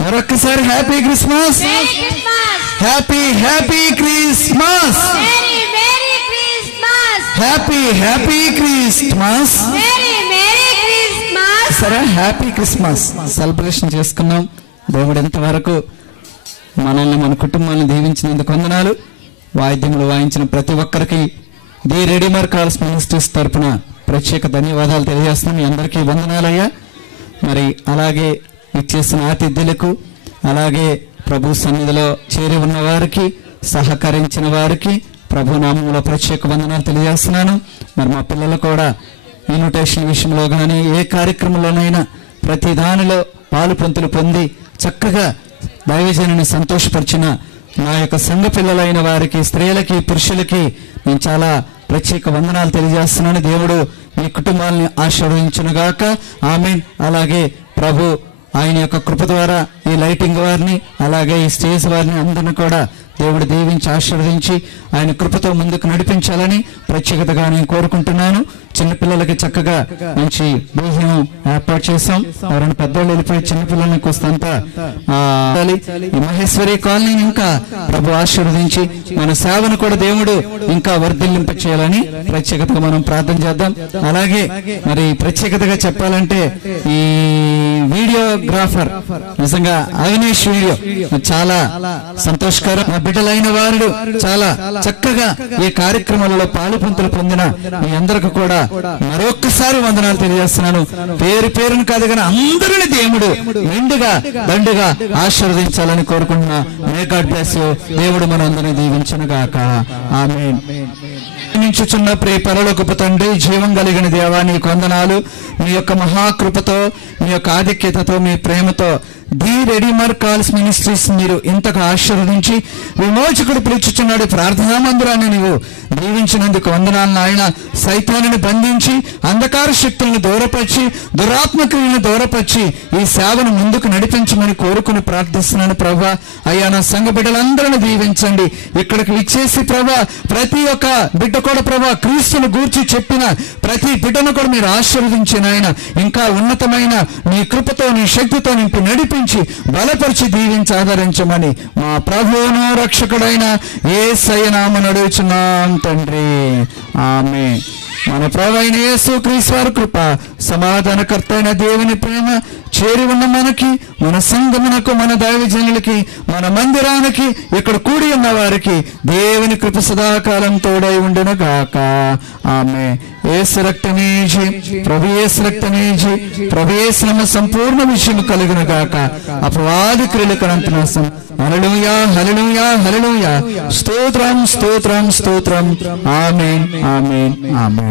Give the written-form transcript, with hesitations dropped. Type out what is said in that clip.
మరొకసారి happy Christmas, happy happy Christmas, happy happy Christmas. సరే, happy Christmas celebration చేసుకున్నాం. దేవుడు ఎంతవరకు మనల్ని మన కుటుంబాన్ని దీవించినందుకు వందనాలు. వాయిద్యములు వాయించిన ప్రతి ఒక్కరికి ది రెడీమర్ కాల్స్ మినిస్ట్రీస్ తరఫున ప్రత్యేక ధన్యవాదాలు తెలియజేస్తున్నాం. మీ అందరికీ వందనాలయ్యా. మరి అలాగే ఇచ్చేసిన ఆతిథ్యులకు, అలాగే ప్రభు సన్నిధిలో చేరి ఉన్న వారికి, సహకరించిన వారికి ప్రభు నామంలో ప్రత్యేక వందనాలు తెలియజేస్తున్నాను. మరి మా పిల్లలు కూడా ఇన్విటేషన్ విషయంలో కానీ ఏ కార్యక్రమంలోనైనా ప్రతి దానిలో పాలు పంతులు పొంది చక్కగా దైవజనుని సంతోషపరిచిన నా యొక్క సంఘ పిల్లలైన వారికి, స్త్రీలకి, పురుషులకి నేను చాలా ప్రత్యేక వందనాలు తెలియజేస్తున్నాను. దేవుడు మీ కుటుంబాలని ఆశీర్వదించునుగాక. ఆమేన్. అలాగే ప్రభు ఆయన యొక్క కృప ద్వారా ఈ లైటింగ్ వారిని, అలాగే ఈ స్టేజ్ వారిని అందరిని కూడా దేవుడు దీవించి ఆశీర్వదించి ఆయన కృపతో ముందుకు నడిపించాలని ప్రత్యేకతగా నేను కోరుకుంటున్నాను. చిన్నపిల్లలకి చక్కగా మంచి భోజనం ఏర్పాటు చేశాం. ఎవరైనా పెద్దవాళ్ళు వెళ్ళిపోయి చిన్నపిల్లల్ని కోస్తంతా ఈ మహేశ్వరి కాలనీ ఇంకా ప్రభు ఆశీర్వదించి మన సేవను కూడా దేవుడు ఇంకా వర్ధిల్లింప చేయాలని ప్రత్యేకతగా మనం ప్రార్థన చేద్దాం. అలాగే మరి ప్రత్యేకతగా చెప్పాలంటే ఈ వీడియోగ్రాఫర్ నిజంగా అవినేష్ వీడియో చాలా సంతోషకరం. మా బిడ్డలైన వారు చాలా చక్కగా ఈ కార్యక్రమాలలో పాలుపంతులు పొందిన మీ అందరికి కూడా మరొక్కసారి వందనాలు తెలియజేస్తున్నాను. పేరు పేరును కాదు కానీ అందరిని దేవుడు మెండుగా దండుగా ఆశీర్వదించాలని కోరుకుంటున్నా. May God bless you. దేవుడు మన అందరిని దీవించును గాక. ఆమేన్. నించుచున్న ప్రియ పరలోకపు తండ్రి, జీవం కలిగిన దేవా, నీకు వందనాలు. మీ యొక్క మహాకృపతో, మీ యొక్క ఆధిక్యతతో, మీ ప్రేమతో ది రెడీమర్ కాల్స్ మినిస్ట్రీస్ మీరు ఇంతగా ఆశీర్వదించి విమోచకుడు పిలుచుచున్నాడు ప్రార్థనా మందిరాన్ని నీవు దీవించినందుకు వందనాలు నాయన. సైతాన్ని బంధించి అంధకార శక్తులను దూరపరిచి దురాత్మక్రియలను దూరపరిచి ఈ సేవను ముందుకు నడిపించమని కోరుకుని ప్రార్థిస్తున్నాను ప్రభా. అయ్యా, నా సంఘ బిడ్డలందరినీ దీవించండి. ఇక్కడికి విచ్చేసి ప్రభా ప్రతి ఒక్క బిడ్డ కూడా ప్రభా క్రీస్తును గూర్చి చెప్పిన ప్రతి బిడ్డను కూడా మీరు ఆశీర్వదించిన ఆయన ఇంకా ఉన్నతమైన నీ కృపతో, నీ శక్తితో నింపి నడిపించి బలపరిచి దీవించి ఆదరించమని మా ప్రభువును రక్షకుడైన యేసయ్య నామమున అడుగుచున్నాం తండ్రి. ఆమేన్. మన ప్రభువైన యేసుక్రీస్తు వారి కృప, సమాధానకర్త అయిన దేవుని ప్రేమ చేరి ఉన్న మనకి, మన సంఘమునకు, మన దైవజనులకి, మన మందిరానికి, ఇక్కడ కూడి ఉన్న వారికి దేవుని కృప సదాకాలం తోడై ఉండును గాక. ఆమేన్. యేసు రక్తమేజి, ప్రభు యేసు రక్తమేజి, ప్రభు యేసు నామ సంపూర్ణ విషయం కలుగును గాక. అపవాది క్రియలకు అంతనాశం. హల్లెలూయా, హల్లెలూయా, హల్లెలూయా. స్తోత్రం, స్తోత్రం, స్తోత్రం. ఆమేన్, ఆమేన్, ఆమేన్.